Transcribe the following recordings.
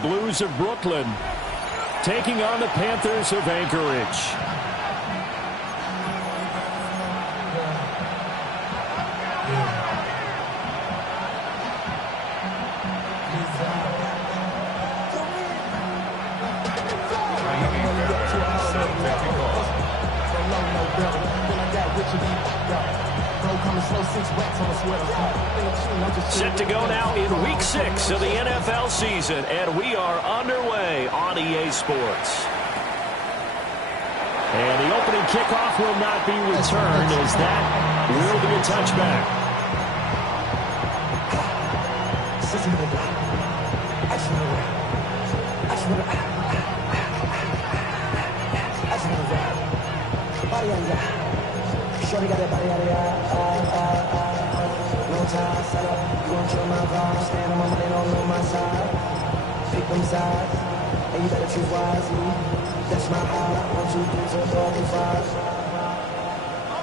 Blues of Brooklyn taking on the Panthers of Anchorage. Set to go now in Week 6 of the NFL season, and we are underway on EA Sports. And the opening kickoff will not be returned, as that will be a touchback.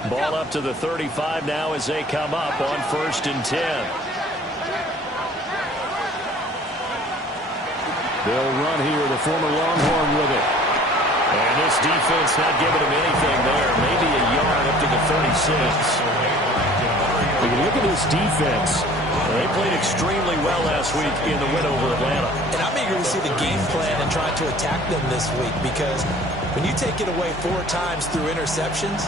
Ball up to the 35 now as they come up on 1st and 10. They'll run here, the former Longhorn with it. And this defense not giving him anything there. Maybe a yard up to the 36. When you look at this defense, they played extremely well last week in the win over Atlanta. And I'm eager to see the game plan and try to attack them this week, because when you take it away 4 times through interceptions,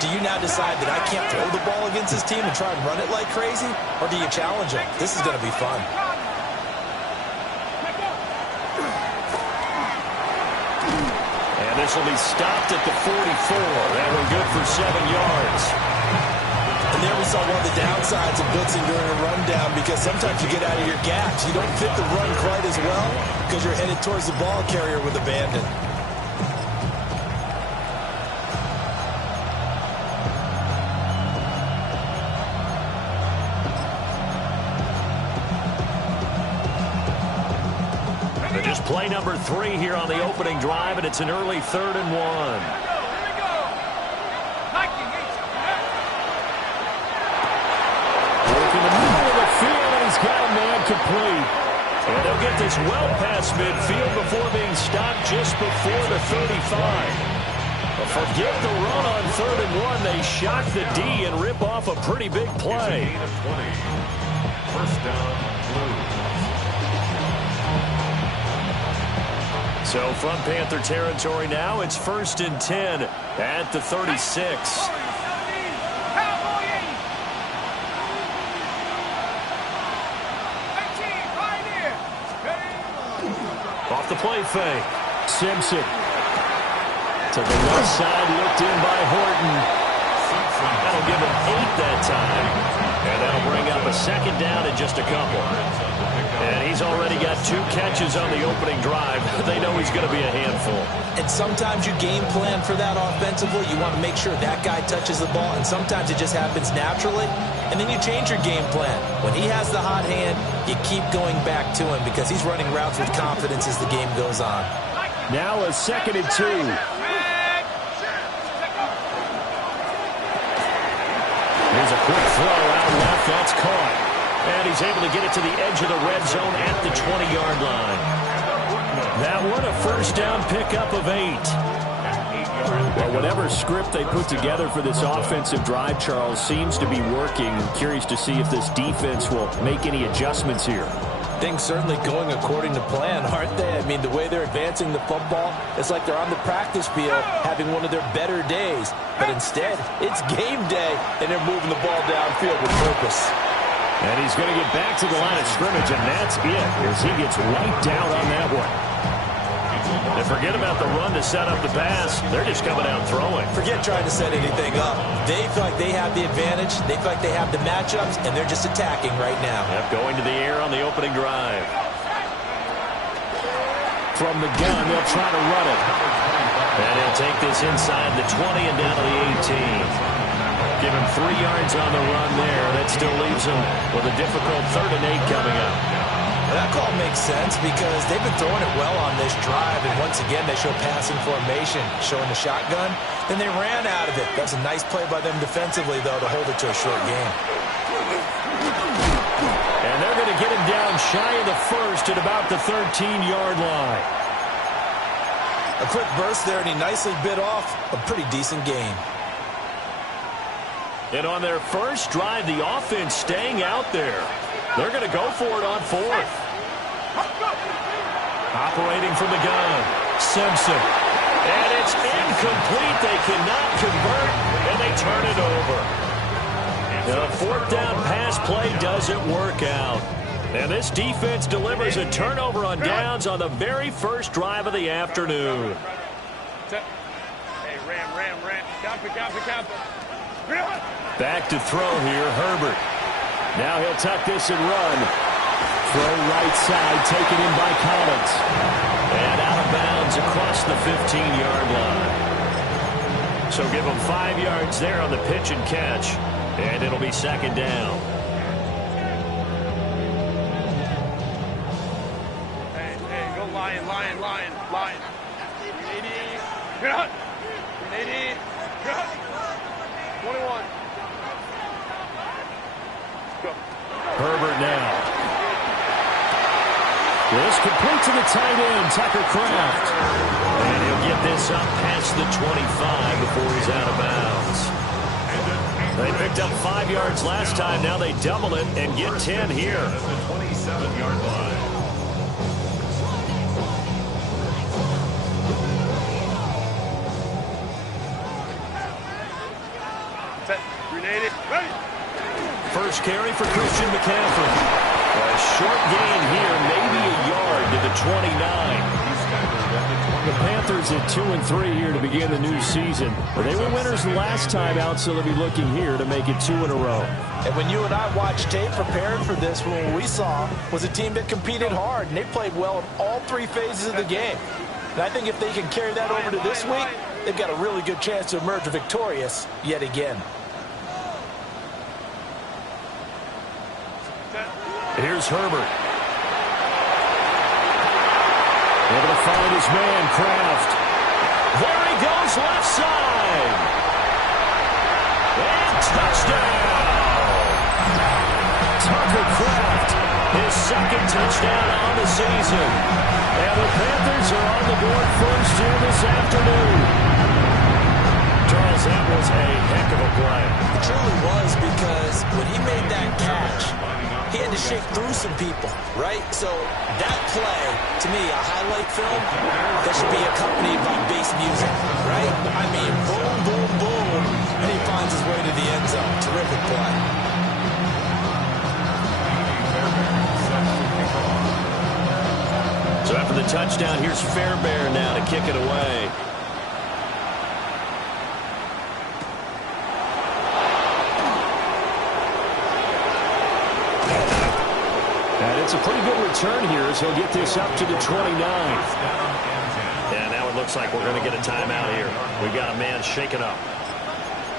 do you now decide that I can't throw the ball against this team and try and run it like crazy? Or do you challenge them? This is going to be fun. And this will be stopped at the 44. That one good for 7 yards. And there we saw one of the downsides of blitzing during a rundown, because sometimes you get out of your gaps. You don't fit the run quite as well because you're headed towards the ball carrier with abandon. Just play number 3 here on the opening drive, and it's an early 3rd and 1. Got a man complete. And they'll get this well past midfield before being stopped just before the 35. But forget the run on 3rd and 1. They shock the D and rip off a pretty big play. First down, Blues. So from Panther territory now, it's 1st and 10 at the 36. Off the play fake. Simpson to the left side, looked in by Horton. That'll give him 8 that time. And that'll bring up a 2nd down in just a couple. And he's already got 2 catches on the opening drive. They know he's going to be a handful. And sometimes you game plan for that offensively. You want to make sure that guy touches the ball, and sometimes it just happens naturally. And then you change your game plan. When he has the hot hand, you keep going back to him because he's running routes with confidence as the game goes on. Now a 2nd and 2. Here's a quick throw out left. That's caught. And he's able to get it to the edge of the red zone at the 20-yard line. That one, a 1st down pickup of 8. Well, whatever script they put together for this offensive drive, Charles, seems to be working. I'm curious to see if this defense will make any adjustments here. Things certainly going according to plan, aren't they? I mean, the way they're advancing the football, it's like they're on the practice field having one of their better days. But instead, it's game day, and they're moving the ball downfield with purpose. And he's going to get back to the line of scrimmage, and that's it, as he gets wiped out on that one. And forget about the run to set up the pass. They're just coming out throwing. Forget trying to set anything up. They feel like they have the advantage. They feel like they have the matchups, and they're just attacking right now. Yep, going to the air on the opening drive. From the gun, they'll try to run it. And he'll take this inside the 20 and down to the 18. Give him 3 yards on the run there. That still leaves him with a difficult 3rd and 8 coming up. That call makes sense because they've been throwing it well on this drive, and once again they show passing formation, showing the shotgun. Then they ran out of it. That's a nice play by them defensively, though, to hold it to a short game. And they're going to get him down shy of the first at about the 13-yard line. A quick burst there, and he nicely bit off a pretty decent gain. And on their first drive, the offense staying out there. They're going to go for it on fourth. Operating from the gun, Simpson. And it's incomplete. They cannot convert, and they turn it over. The fourth down pass play doesn't work out. And this defense delivers a turnover on downs on the very first drive of the afternoon. Hey, ram. Copy. Back to throw here, Herbert. Now he'll tuck this and run. Throw right side, taken in by Collins. And out of bounds across the 15-yard line. So give him 5 yards there on the pitch and catch. And it'll be second down. Hey, go lion. 180. 21. Go. Herbert now. This complete to the tight end, Tucker Kraft. And he'll get this up past the 25 before he's out of bounds. They picked up 5 yards last time. Now they double it and get 10 here. At the 27-yard line. Set. Grenade it. Ready. First carry for Christian McCaffrey. A short gain here, maybe a yard to the 29. The Panthers at 2-3 here to begin the new season. They were winners last time out, so they'll be looking here to make it 2 in a row. And when you and I watched tape preparing for this, what we saw was a team that competed hard, and they played well in all 3 phases of the game. And I think if they can carry that over to this week, they've got a really good chance to emerge victorious yet again. Here's Herbert. Able to find his man, Kraft. There he goes, left side. And touchdown. Tucker Kraft, his second touchdown on the season. And the Panthers are on the board first here this afternoon. Charles, that was a heck of a play. It truly was, because when he made that catch, he had to shake through some people, right? So that play, to me, a highlight film that should be accompanied by bass music, right? I mean, boom, boom, boom, and he finds his way to the end zone. Terrific play. So after the touchdown, here's Fairbairn now to kick it away. It's a pretty good return here as he'll get this up to the 29. And now it looks like we're going to get a timeout here. We got a man shaken up.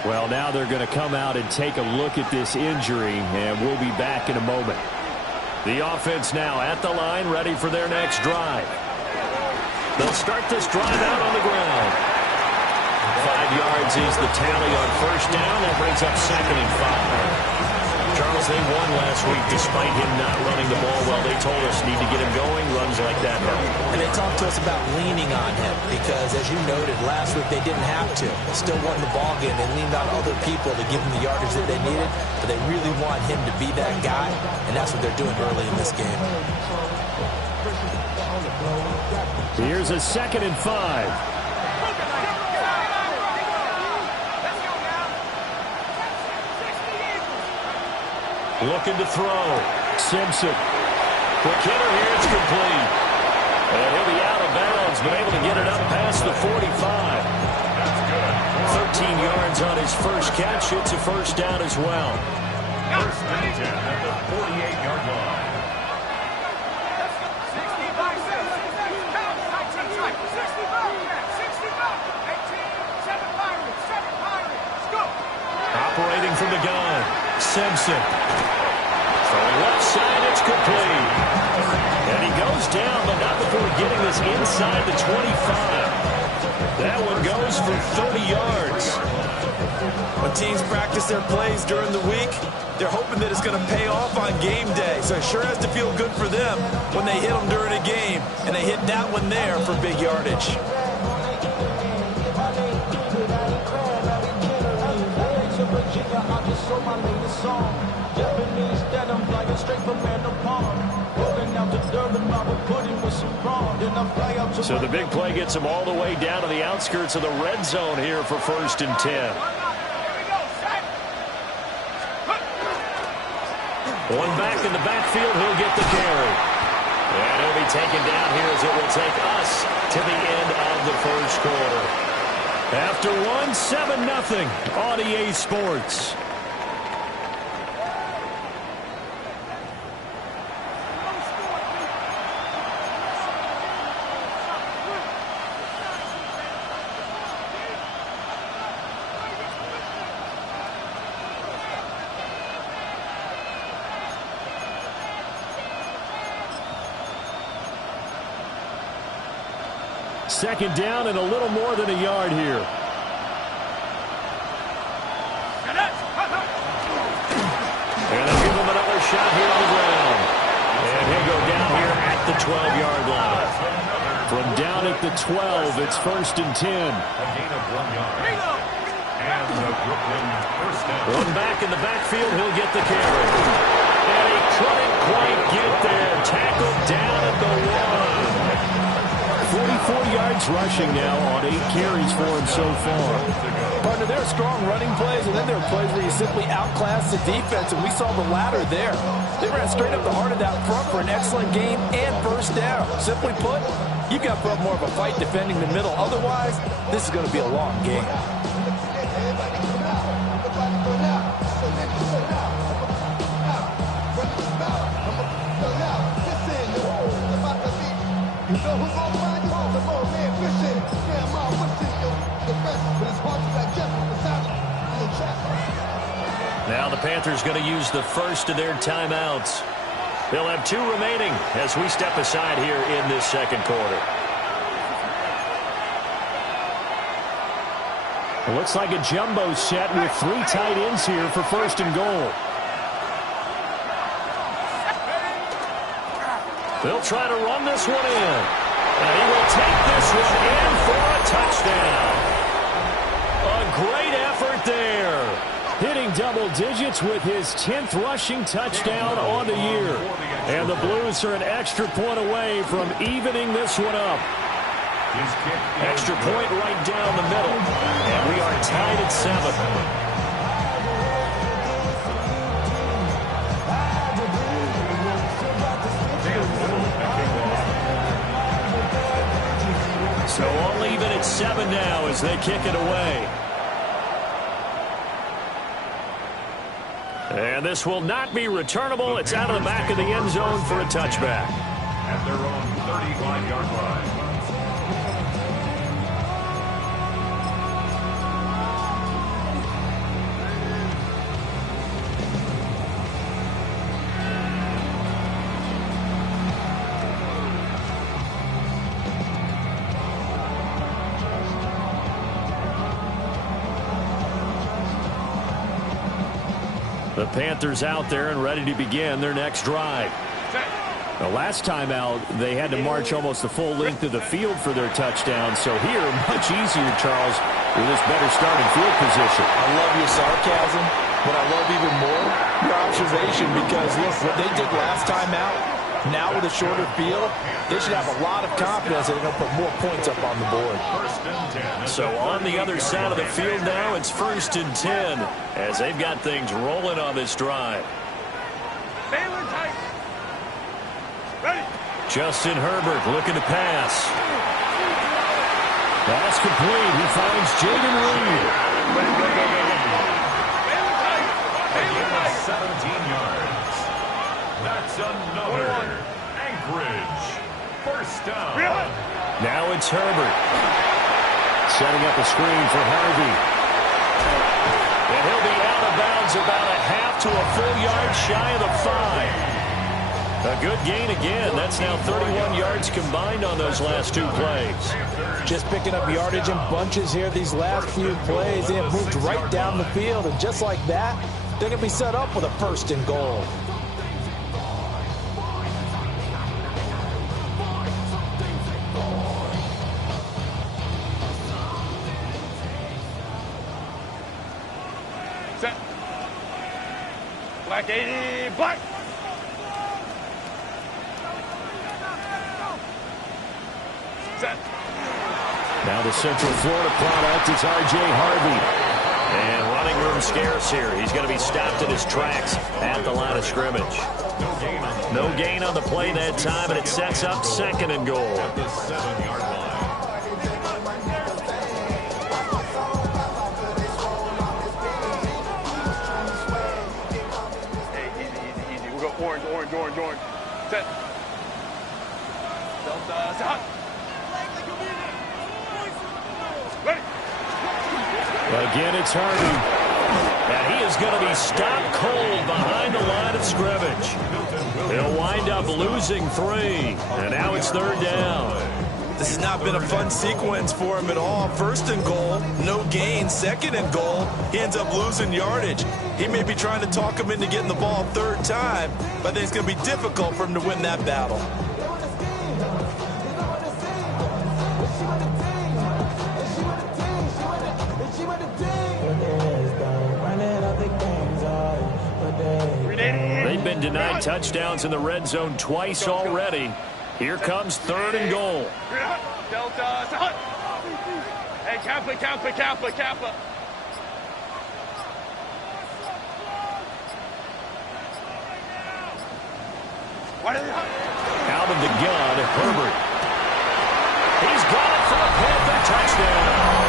Well, now they're going to come out and take a look at this injury, and we'll be back in a moment. The offense now at the line, ready for their next drive. They'll start this drive out on the ground. 5 yards is the tally on first down. That brings up second and 5. Charles, they won last week despite him not running the ball well. They told us need to get him going. Runs like that help. And they talked to us about leaning on him because, as you noted, last week they didn't have to. Still won the ball game. They leaned on other people to give them the yardage that they needed, but they really want him to be that guy, and that's what they're doing early in this game. Here's a second and 5. Looking to throw. Simpson. Quick hitter here. It's complete. And he'll be out of bounds, but able to get it up past the 45. 13 yards on his first catch. It's a first down as well. First and 10 at the 48-yard line. Operating from the gun. Simpson. From left side, it's complete. And he goes down, but not before getting this inside the 25. That one goes for 30 yards. When teams practice their plays during the week, they're hoping that it's going to pay off on game day. So it sure has to feel good for them when they hit them during a game, and they hit that one there for big yardage. So the big play gets him all the way down to the outskirts of the red zone here for 1st and 10. One back in the backfield, he'll get the carry. And he'll be taken down here as it will take us to the end of the first quarter. After one, 7-0 on EA Sports. Second down and a little more than a yard here. And they'll give him another shot here on the ground. And he'll go down here at the 12-yard line. From down at the 12, it's 1st and 10. A gain of 1 yard. And the Brooklyn first down. One back in the backfield, he'll get the carry. And he couldn't quite get there. Tackled down at the 1. 44 yards rushing now on 8 carries for him so far. Partner, there are strong running plays, and then there are plays where you simply outclass the defense, and we saw the latter there. They ran straight up the heart of that front for an excellent game and first down. Simply put, you've got to put up more of a fight defending the middle. Otherwise, this is going to be a long game. Now the Panthers going to use the first of their timeouts. They'll have 2 remaining as we step aside here in this second quarter. It looks like a jumbo set with 3 tight ends here for 1st and goal. They'll try to run this one in. And he will take this one in for a touchdown. A great effort there. Hitting double digits with his 10th rushing touchdown on the year. And the Blues are an extra point away from evening this one up. Extra point right down the middle. And we are tied at 7. So all even at 7 now as they kick it away. And this will not be returnable. It's out of the back of the end zone for a touchback. At their own 35-yard line. The Panthers out there and ready to begin their next drive. The last time out, they had to march almost the full length of the field for their touchdown. So here, much easier, Charles, with this better starting field position. I love your sarcasm, but I love even more your observation because, look, what they did last time out, now with a shorter field, they should have a lot of confidence that they're going to put more points up on the board. So on the other side of the field now, it's 1st and 10 as they've got things rolling on this drive. Justin Herbert looking to pass. Pass complete. He finds Jaden Reed. 17 yards. That's another Anchorage first down. Now it's Herbert. Setting up a screen for Harvey. And he'll be out of bounds about a half to a full yard shy of the 5. A good gain again. That's now 31 yards combined on those last two plays. Just picking up yardage in bunches here these last few plays. They have moved right down the field, and just like that, they're going to be set up with a 1st and goal. Set. Black 80, black. Set. Now the Central Florida product is R.J. Harvey. And running room scarce here. He's going to be stopped in his tracks at the line of scrimmage. No gain on the play that time, and it sets up 2nd and goal. At the 7-yard line. Hey, easy. We'll go orange. Set. Delta, set. Ready. Again, it's Harvey. And he is going to be stopped cold behind the line of scrimmage. He'll wind up losing 3. And now it's 3rd down. This has not been a fun sequence for him at all. 1st and goal, no gain. 2nd and goal, he ends up losing yardage. He may be trying to talk him into getting the ball 3rd time, but I think it's going to be difficult for him to win that battle. They've been denied touchdowns in the red zone twice already. Here comes 3rd and goal. Delta, set. Hey, Kappa. Out of the gun, Herbert. He's got it for a Panther touchdown.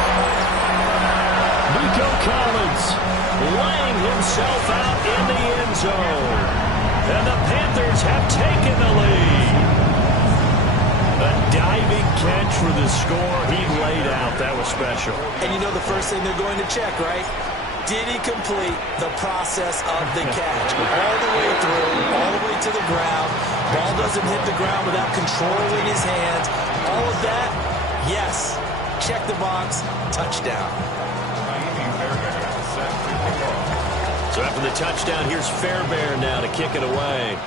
Nico Collins laying himself out in the end zone. And the Panthers have taken the lead. A diving catch for the score. He laid out. That was special. And you know the first thing they're going to check, right? Did he complete the process of the catch? All the way through, all the way to the ground. Ball doesn't hit the ground without controlling his hands. All of that, yes. Check the box, touchdown. So after the touchdown, here's Fairbairn now to kick it away.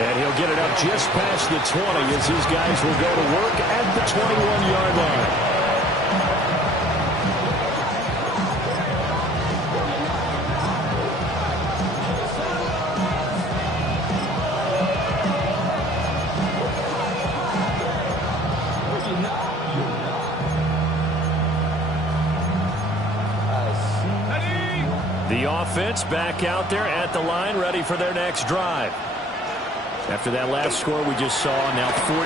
And he'll get it up just past the 20 as his guys will go to work at the 21-yard line. The offense back out there at the line, ready for their next drive. After that last score we just saw, now 14-7,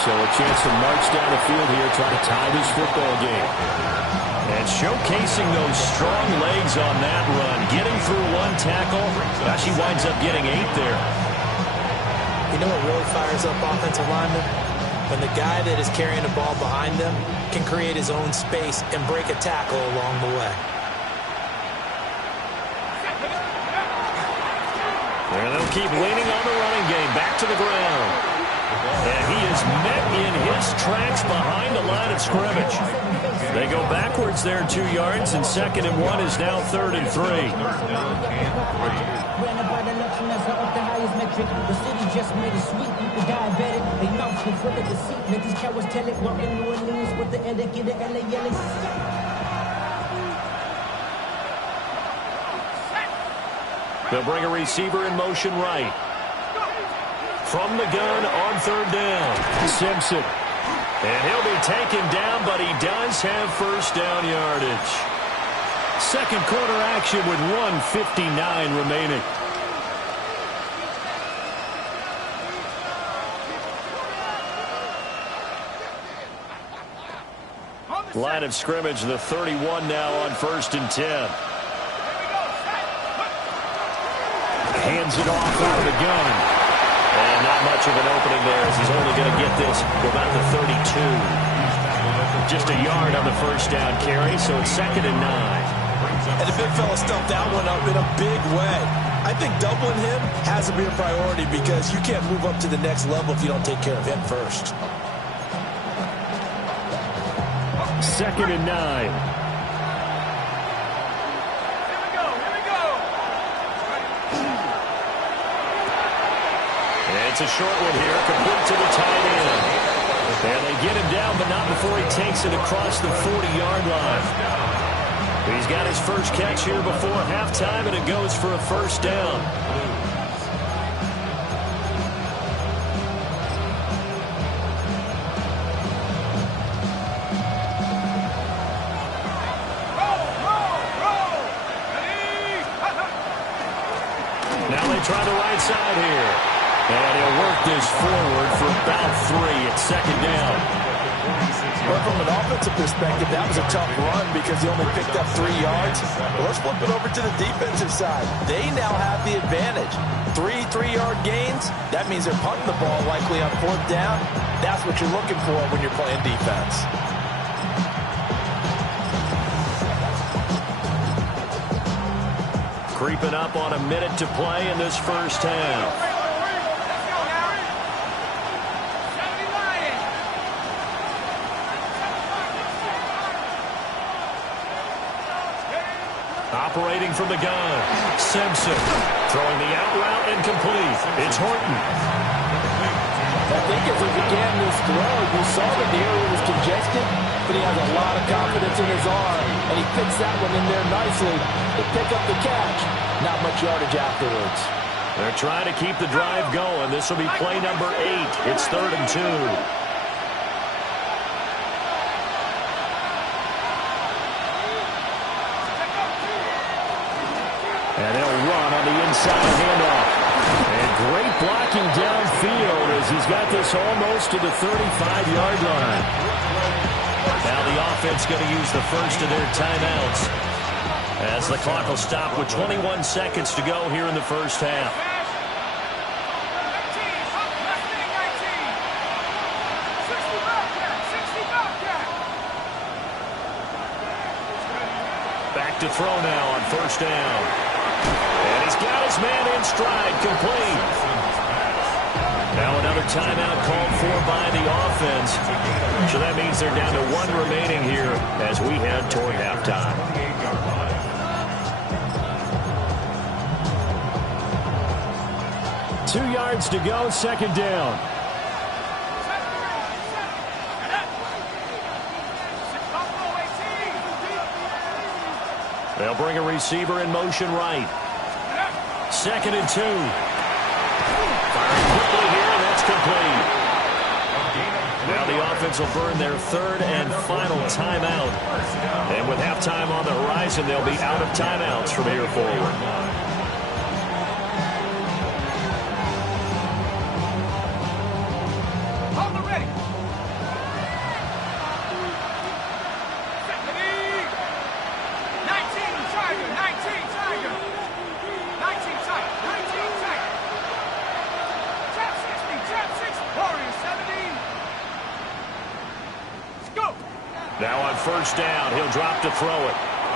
so a chance to march down the field here, try to tie this football game. And showcasing those strong legs on that run, getting through one tackle. Gosh, he winds up getting 8 there. You know what really fires up offensive linemen? When the guy that is carrying the ball behind them can create his own space and break a tackle along the way. And they'll keep leaning on the running game. Back to the ground. And he is met in his tracks behind the line of scrimmage. They go backwards there 2 yards, and 2nd and 1 is now 3rd and 3. The city just made it sweet. People diabetic. They mouth full of deceit. Let these cowards tell it. Walking New Orleans with the end of the LA yelling. They'll bring a receiver in motion right. From the gun on 3rd down, Simpson. And he'll be taken down, but he does have 1st down yardage. 2nd quarter action with 1:59 remaining. Line of scrimmage, the 31 now on 1st and 10. Hands it off out of the gun. And not much of an opening there as he's only going to get this to about the 32. just a yard on the first down carry, so it's 2nd and 9. And the big fella stuffed that one up in a big way. I think doubling him has to be a priority because you can't move up to the next level if you don't take care of him first. 2nd and 9. It's a short one here, complete to the tight end. And they get him down, but not before he takes it across the 40-yard line. He's got his first catch here before halftime, and it goes for a first down. Now they try the right side here. And he'll work this forward for about 3 at 2nd down. But from an offensive perspective, that was a tough run because he only picked up 3 yards. But let's flip it over to the defensive side. They now have the advantage. 3 3-yard gains. That means they're punting the ball likely on 4th down. That's what you're looking for when you're playing defense. Creeping up on a minute to play in this first half. Operating from the gun, Simpson throwing the out route incomplete. It's Horton. I think as he began this throw, you saw that the area was congested, but he has a lot of confidence in his arm, and he fits that one in there nicely. They pick up the catch. Not much yardage afterwards. They're trying to keep the drive going. This will be play number 8. It's 3rd and 2. And they'll run on the inside handoff. And great blocking downfield as he's got this almost to the 35-yard line. Now the offense going to use the first of their timeouts as the clock will stop with 21 seconds to go here in the first half. Back to throw now on 1st down. And he's got his man in stride, complete. Now another timeout called for by the offense. So that means they're down to 1 remaining here as we head toward halftime. Two yards to go, 2nd down. They'll bring a receiver in motion right. 2nd and 2. Firing quickly here, and that's complete. Now the offense will burn their 3rd and final timeout. And with halftime on the horizon, they'll be out of timeouts from here forward. Now on 1st down, he'll drop to throw it.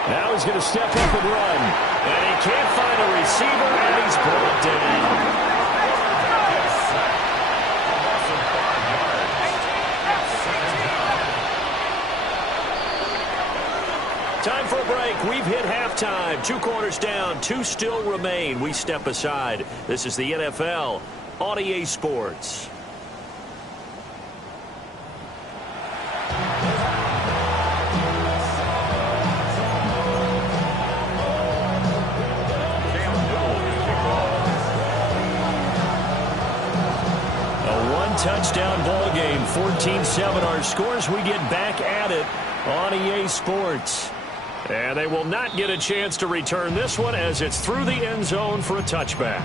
Now he's going to step up and run. And he can't find a receiver, and he's brought down. Time for a break. We've hit halftime. 2 quarters down, 2 still remain. We step aside. This is the NFL on EA Sports. Touchdown ball game, 14-7 our scores. We get back at it on EA Sports. And they will not get a chance to return this one as it's through the end zone for a touchback.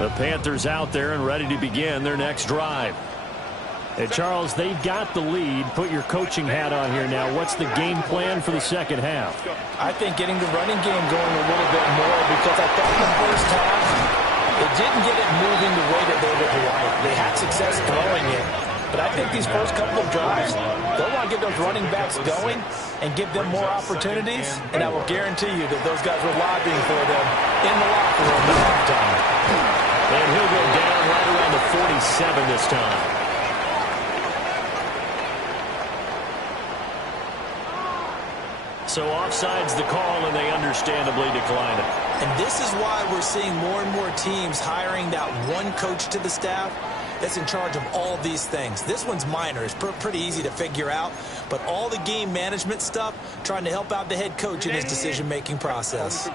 The Panthers out there and ready to begin their next drive. Hey, Charles, they've got the lead. Put your coaching hat on here now. What's the game plan for the second half? I think getting the running game going a little bit more because I thought the first half They didn't get it moving the way that they would like. They had success throwing it, but I think these first couple of drives, they'll want to get those running backs going and give them more opportunities, and I will guarantee you that those guys were lobbying for them in the locker room at halftime. And he'll go down right around the 47 this time. So offside's the call, and they understandably decline it. And this is why we're seeing more and more teams hiring that one coach to the staff that's in charge of all these things. This one's minor. It's pretty easy to figure out. But all the game management stuff, trying to help out the head coach in his decision-making process.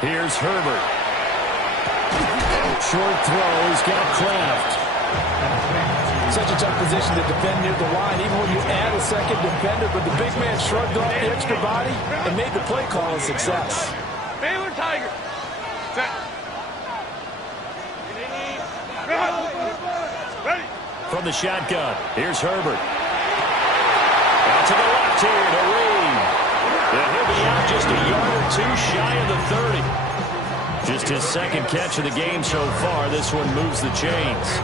Here's Herbert. Short throw. He's got Kraft. Such a tough position to defend near the line, even when you add a second defender, but the big man shrugged off the extra body and made the play call a success. Baylor Tiger. Set. Ready. From the shotgun, here's Herbert. Out to the left here to Reed. And he'll be out just a yard or two shy of the 30. Just his second catch of the game so far. This one moves the chains.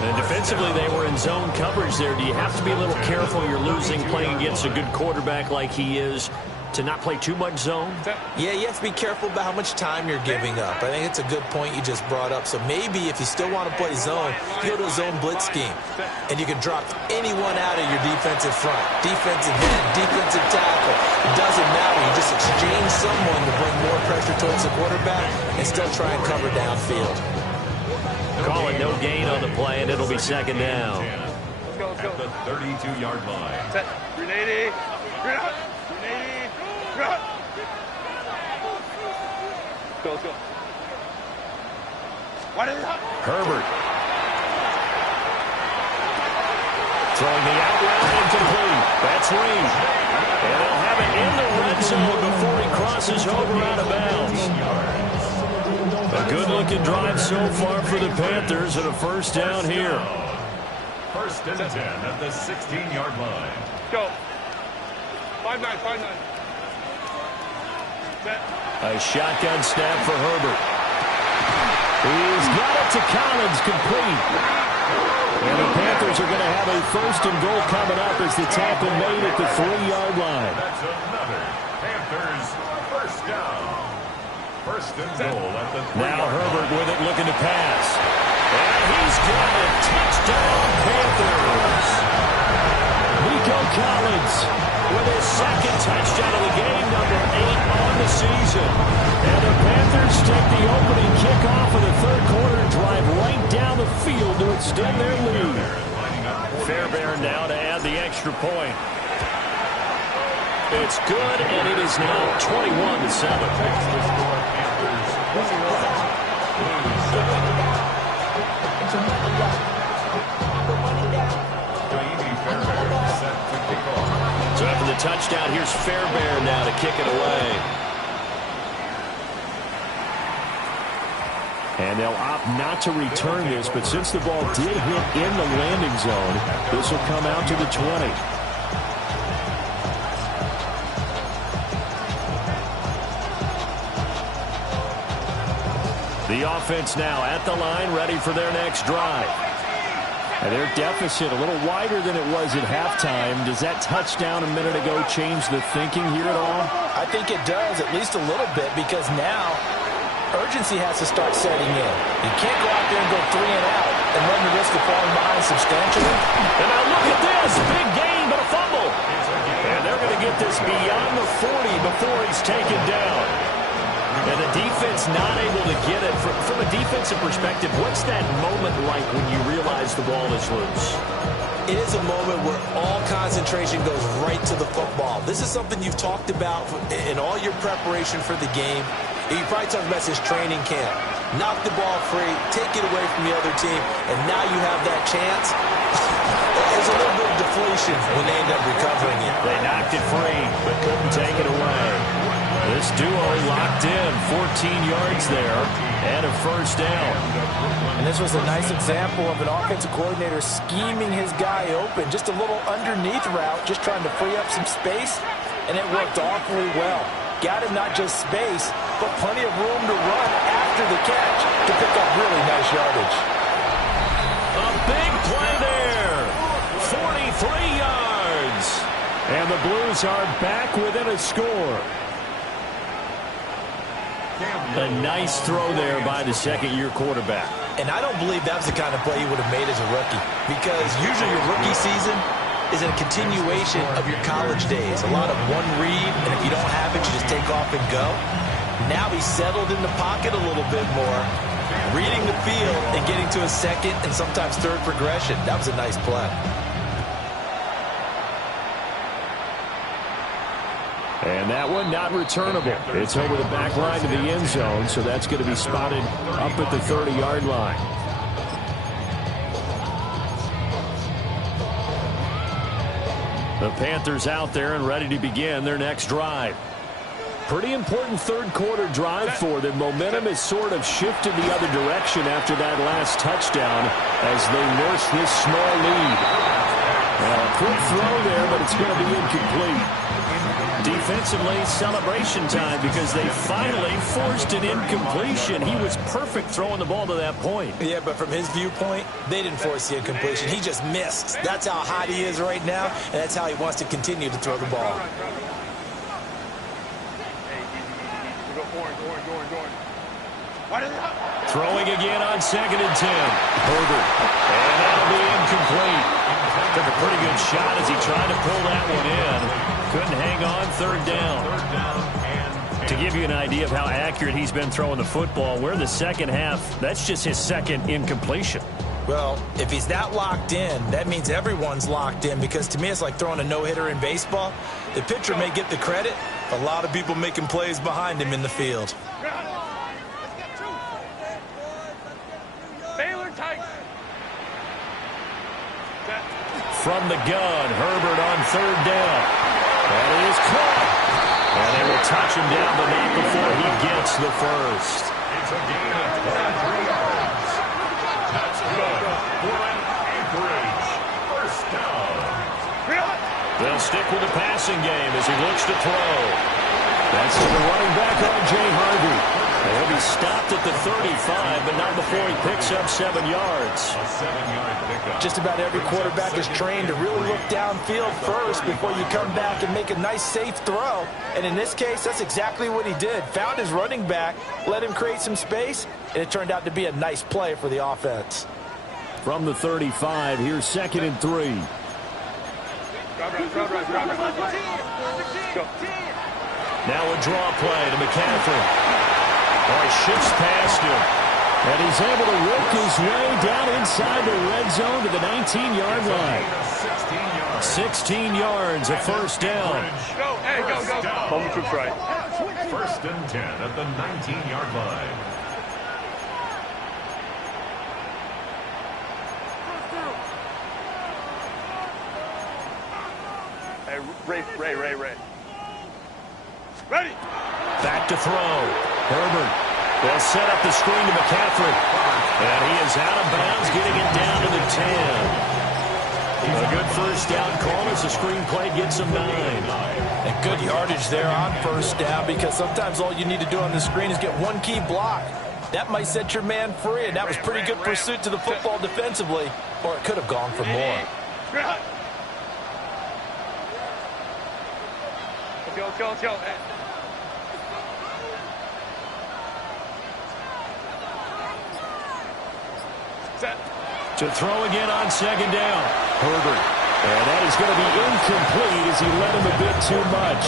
And defensively, they were in zone coverage there. Do you have to be a little careful? You're losing playing against a good quarterback like he is to not play too much zone? Yeah, you have to be careful about how much time you're giving up. I think it's a good point you just brought up. So maybe if you still want to play zone, you go to a zone blitz scheme. And you can drop anyone out of your defensive front. Defensive end, defensive tackle. It doesn't matter. You just exchange someone to bring more pressure towards the quarterback and still try and cover downfield. Call it no gain on the play, and it'll be second down. Let's go. At the 32-yard line. Set. Grenade. Grenade. Grenade. Let's go. What is that? Herbert. Throwing the out route incomplete. That's Reed. And they'll have it in the red zone before he crosses over out of bounds. A good-looking drive so far for the Panthers and a first down here. First and 10 at the 16-yard line. Go. 5-9. Set. A shotgun snap for Herbert. He's got it to Collins, complete. And the Panthers are going to have a first and goal coming up as the tackle made at the 3-yard line. That's another Panthers first down. First and goal at the 3-yard line. Now Herbert with it, looking to pass. And he's got it. Touchdown, Panthers. Nico Collins with his second touchdown of the game, number 8 on the season. And the Panthers take the opening kickoff of the third quarter and drive right down the field to extend their lead. Fairbairn now to add the extra point. It's good, and it is now 21-7. So after the touchdown, here's Fairbairn now to kick it away. And they'll opt not to return this, but since the ball did hit in the landing zone, this will come out to the 20. The offense now at the line, ready for their next drive. And their deficit a little wider than it was at halftime. Does that touchdown a minute ago change the thinking here at all? I think it does, at least a little bit, because now urgency has to start setting in. You can't go out there and go 3 and out and run the risk of falling behind substantially. And now look at this. Big gain, but a fumble. And they're going to get this beyond the 40 before he's taken down. And the defense not able to get it. From a defensive perspective, what's that moment like when you realize the ball is loose? It is a moment where all concentration goes right to the football. This is something you've talked about in all your preparation for the game. You probably talked about since training camp. Knock the ball free, take it away from the other team, and now you have that chance. There's a little bit of deflation when they end up recovering it. They knocked it free, but couldn't take it away. This duo locked in, 14 yards there, and a first down. And this was a nice example of an offensive coordinator scheming his guy open. Just a little underneath route, just trying to free up some space and it worked awfully well. Got him not just space, but plenty of room to run after the catch to pick up really nice yardage. A big play there. 43 yards. And the Blues are back within a score. A nice throw there by the second-year quarterback. And I don't believe that was the kind of play he would have made as a rookie, because usually your rookie season is a continuation of your college days. A lot of one read, and if you don't have it, you just take off and go. Now he's settled in the pocket a little bit more, reading the field and getting to a second and sometimes third progression. That was a nice play. And that one not returnable. It's over the back line to the end zone, so that's going to be spotted up at the 30-yard line. The Panthers out there and ready to begin their next drive. Pretty important third-quarter drive for them. Momentum has sort of shifted the other direction after that last touchdown as they nurse this small lead. Well, a quick throw there, but it's going to be incomplete. Defensively, celebration time because they finally forced an incompletion. He was perfect throwing the ball to that point. Yeah, but from his viewpoint, they didn't force the incompletion. He just missed. That's how hot he is right now, and that's how he wants to continue to throw the ball. Throwing again on 2nd and 10. Herbert. And that'll be incomplete. Took a pretty good shot as he tried to pull that one in. Couldn't hang on, 3rd down. To give you an idea of how accurate he's been throwing the football, we're in the second half. That's just his second incompletion. Well, if he's that locked in, that means everyone's locked in, because to me it's like throwing a no-hitter in baseball. The pitcher may get the credit, a lot of people making plays behind him in the field. From the gun, Herbert on 3rd down. That is caught. And they will touch him down, but not before he gets the first. It's a gain of 23 yards. That's good for an Anchorage first down. They'll stick with the passing game as he looks to throw. That's to the running back, R.J. Harvey. He'll be stopped at the 35, but not before he picks up 7 yards. A 7-yard pickup. Just about every quarterback is trained to really look downfield first before you come back and make a nice, safe throw. And in this case, that's exactly what he did. Found his running back, let him create some space, and it turned out to be a nice play for the offense. From the 35, here's 2nd and 3. Now a draw play to McCaffrey. Or he shifts past him. And he's able to work his way down inside the red zone to the 19-yard line. 16 yards, a first down. Go, hey, go. Home troops right. 1st and 10 at the 19-yard line. Hey, Ray. Ready. Back to throw. Herbert. They'll set up the screen to McCaffrey. And he is out of bounds, getting it down to the 10. A good first down call as the screen play gets him 9. And good yardage there on first down, because sometimes all you need to do on the screen is get one key block. That might set your man free, and that was pretty good pursuit to the football defensively, or it could have gone for more. Let's go. Set. To throw again on 2nd down. Herbert. And that is going to be incomplete as he led him a bit too much.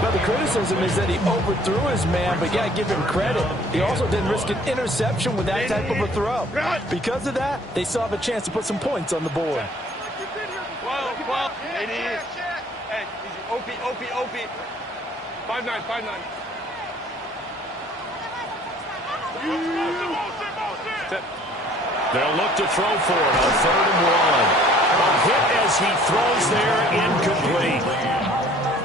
But the criticism is that he overthrew his man, but yeah, give him credit. He also didn't risk an interception with that type of a throw. Because of that, they still have a chance to put some points on the board. 12. Hey, easy. OP. 5-9. Set. They'll look to throw for it on 3rd and 1. A hit as he throws there, incomplete.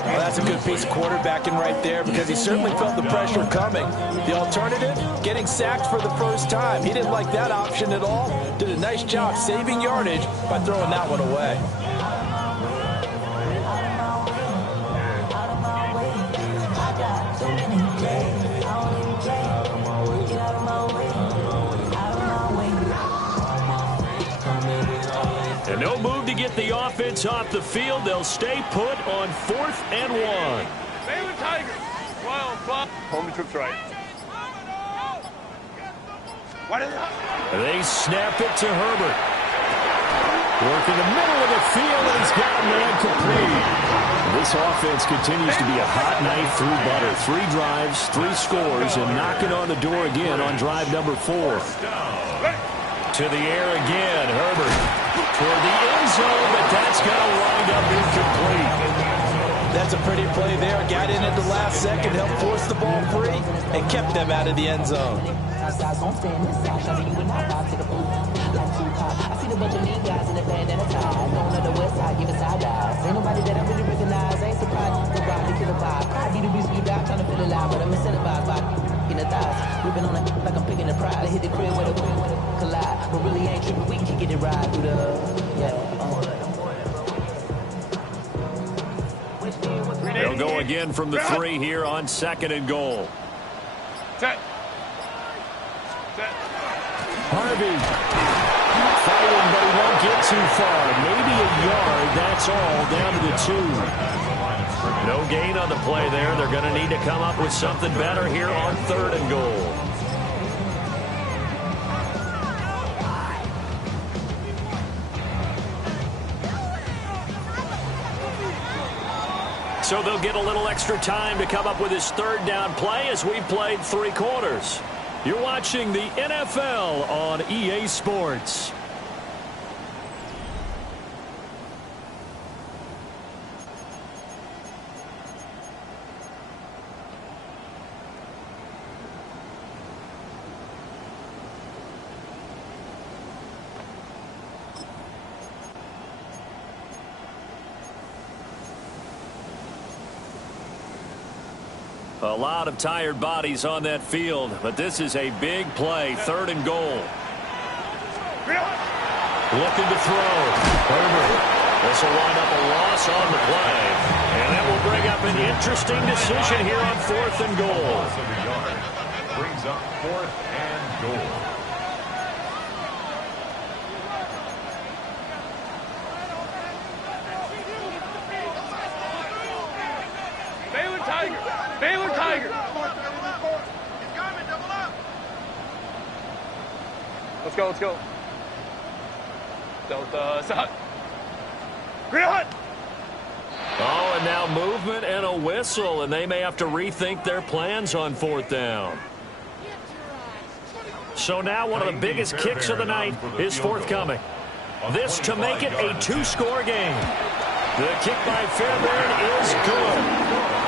Well, that's a good piece of quarterbacking right there, because he certainly felt the pressure coming. The alternative, getting sacked for the first time. He didn't like that option at all. Did a nice job saving yardage by throwing that one away. No move to get the offense off the field. They'll stay put on 4th and 1. Baylor Tigers. Hold the trips right. They snap it to Herbert. Work in the middle of the field, and he's got a man complete. This offense continues to be a hot knife through butter. 3 drives, 3 scores, and knocking on the door again on drive number 4. To the air again, Herbert. Toward the end zone, but that's going to wind up incomplete. That's a pretty play there. Got in at the last second, helped force the ball free, and kept them out of the end zone. I see the bunch of mean guys in the band and a tie. Going to the west side, giving side eyes. Ain't nobody that I really recognize. Ain't surprised. The ride to kill a vibe. I need to be sweet out, trying to feel alive, but I'm incentivized by in the thighs. Ripping on it like I'm picking the pride. I hit the crib with a collide, but really ain't tripping. We can get it right through the They'll go again from the 3 here on 2nd and goal. Set. Harvey fighting, but he won't get too far. Maybe a yard, that's all, down to the 2. No gain on the play there. They're going to need to come up with something better here on 3rd and goal. So they'll get a little extra time to come up with his 3rd down play as we've played 3 quarters. You're watching the NFL on EA Sports. A lot of tired bodies on that field, but this is a big play. 3rd and goal. Looking to throw. Herbert. This will wind up a loss on the play. And that will bring up an interesting decision here on 4th and goal. Brings up 4th and goal. Baylor Tigers. Let's go. Delta Sahut. Green Hut. Oh, and now movement and a whistle, and they may have to rethink their plans on 4th down. So now one of the biggest kicks of the night is forthcoming. This to make it a 2-score game. The kick by Fairbairn is good.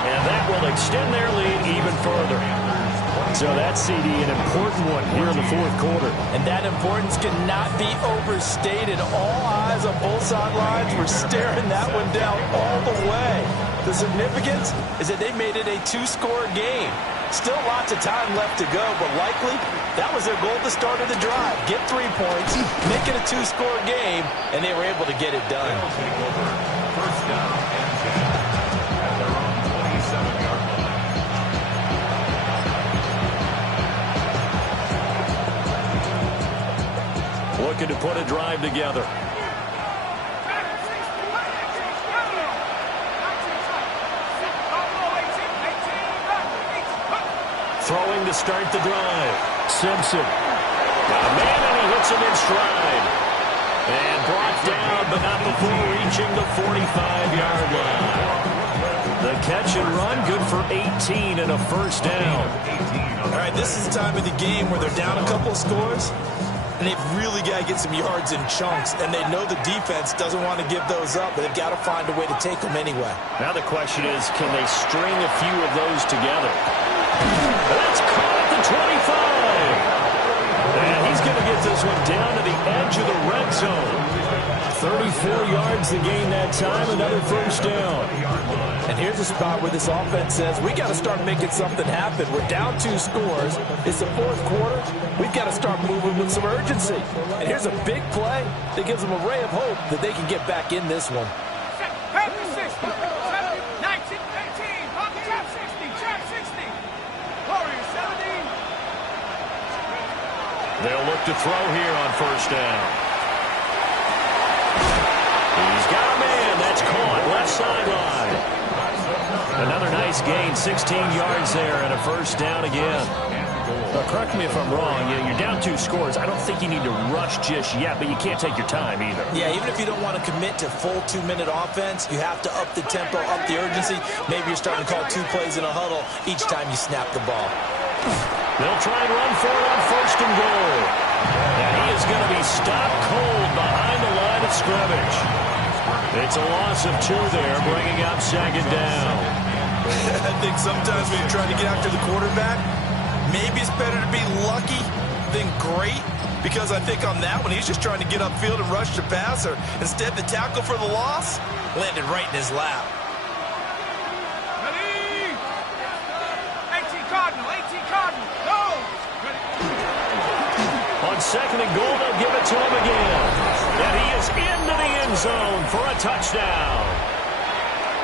And that will extend their lead even further. So that's, CD, an important one here in the 4th quarter. And that importance cannot be overstated. All eyes on both sidelines were staring that one down all the way. The significance is that they made it a 2-score game. Still lots of time left to go, but likely that was their goal at the start of the drive. Get 3 points, make it a 2-score game, and they were able to get it done. First down and 10 at their own 27-yard line. Looking to put a drive together. Throwing to start the drive. Simpson. Got a man, and he hits him in stride. And brought down, but not before reaching the 45-yard line. The catch and run, good for 18 and a first down. All right, this is the time of the game where they're down a couple of scores, and they've really got to get some yards in chunks, and they know the defense doesn't want to give those up, but they've got to find a way to take them anyway. Now the question is, can they string a few of those together? That's caught at the 25. And he's going to get this one down to the edge of the red zone. 34 yards the game that time, another first down. And here's a spot where this offense says, we got to start making something happen. We're down 2 scores. It's the 4th quarter. We've got to start moving with some urgency. And here's a big play that gives them a ray of hope that they can get back in this one. They'll look to throw here on first down. Another nice gain, 16 yards there, and a first down again. Correct me if I'm wrong. You're down 2 scores. I don't think you need to rush just yet, but you can't take your time either. Yeah, even if you don't want to commit to full 2-minute offense, you have to up the tempo, up the urgency. Maybe you're starting to call 2 plays in a huddle each time you snap the ball. They'll try and run for it on first and goal. And he is going to be stopped cold behind the line of scrimmage. It's a loss of 2 there, bringing up second down. I think sometimes when you're trying to get after the quarterback, maybe it's better to be lucky than great, because I think on that one, he's just trying to get upfield and rush the passer. Instead, the tackle for the loss landed right in his lap. Ready? 18 Cardinal, go! On second and goal, they'll give it to him again. And he is into the end zone for a touchdown.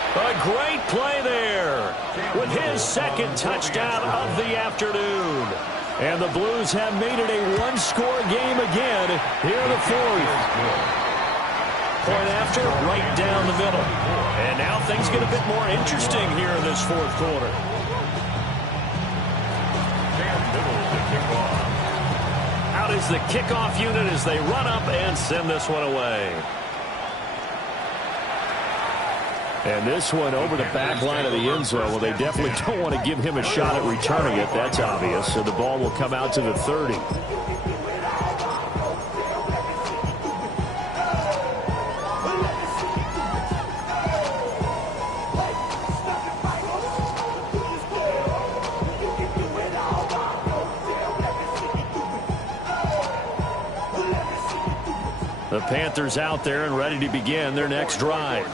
A great play there with his second touchdown of the afternoon. And the Blues have made it a 1-score game again here in the 4th. Point after, right down the middle. And now things get a bit more interesting here in this 4th quarter. Out is the kickoff unit as they run up and send this one away. And this one over the back line of the end zone. Well, they definitely don't want to give him a shot at returning it. That's obvious. So the ball will come out to the 30. The Panthers out there and ready to begin their next drive.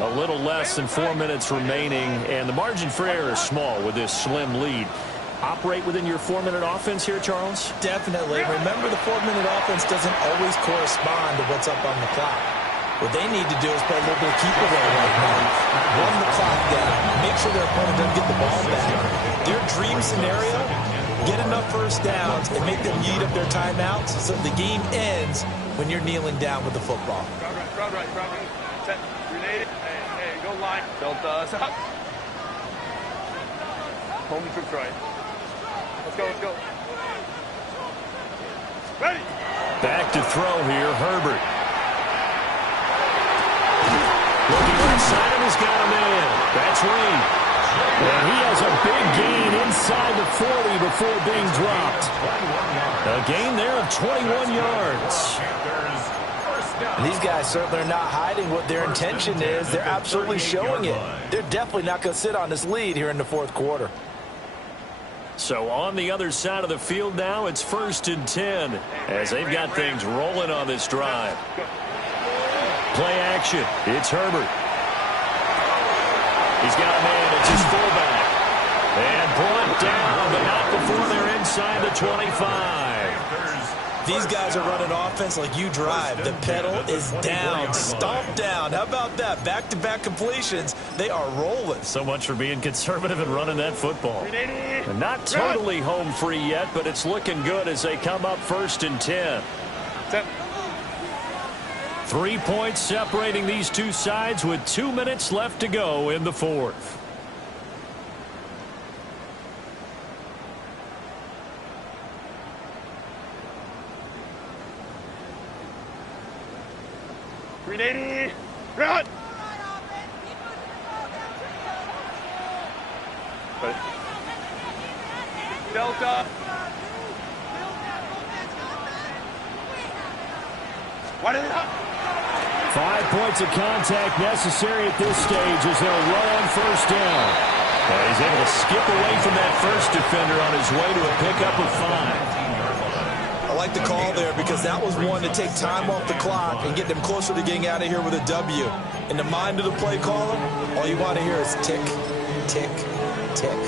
A little less than 4 minutes remaining, and the margin for error is small with this slim lead. Operate within your 4-minute offense here, Charles? Definitely. Remember, the 4-minute offense doesn't always correspond to what's up on the clock. What they need to do is play a little bit of keep away right now. Run the clock down. Make sure their opponent doesn't get the ball back. Their dream scenario, get enough first downs and make them eat up their timeouts so the game ends when you're kneeling down with the football. Crowd right. Set. Grenade. Hey, go line. Delta us up. Home troops right. Let's go. Ready. Back to throw here, Herbert. Looking right side him, he's got a man. That's Reed. And he has a big gain inside the 40 before being dropped. A gain there of 21 yards. And these guys certainly are not hiding what their intention is. They're absolutely showing it. They're definitely not going to sit on this lead here in the 4th quarter. So on the other side of the field now, it's 1st and 10 as they've got things rolling on this drive. Play action. It's Herbert. He's got a man. It's his fullback. And brought down, but not before they're inside the 25. These guys are running offense like you drive. The pedal is down, stomped down. How about that? Back-to-back completions. They are rolling. So much for being conservative and running that football. And not totally home free yet, but it's looking good as they come up 1st and 10. 3 points separating these two sides with 2 minutes left to go in the 4th. Grenade. Run. Delta. What is it up? 5 points of contact necessary at this stage as they'll run on first down. And he's able to skip away from that first defender on his way to a pickup of 5. I like the call there because that was one to take time off the clock and get them closer to getting out of here with a W. In the mind of the play caller, all you want to hear is tick, tick, tick.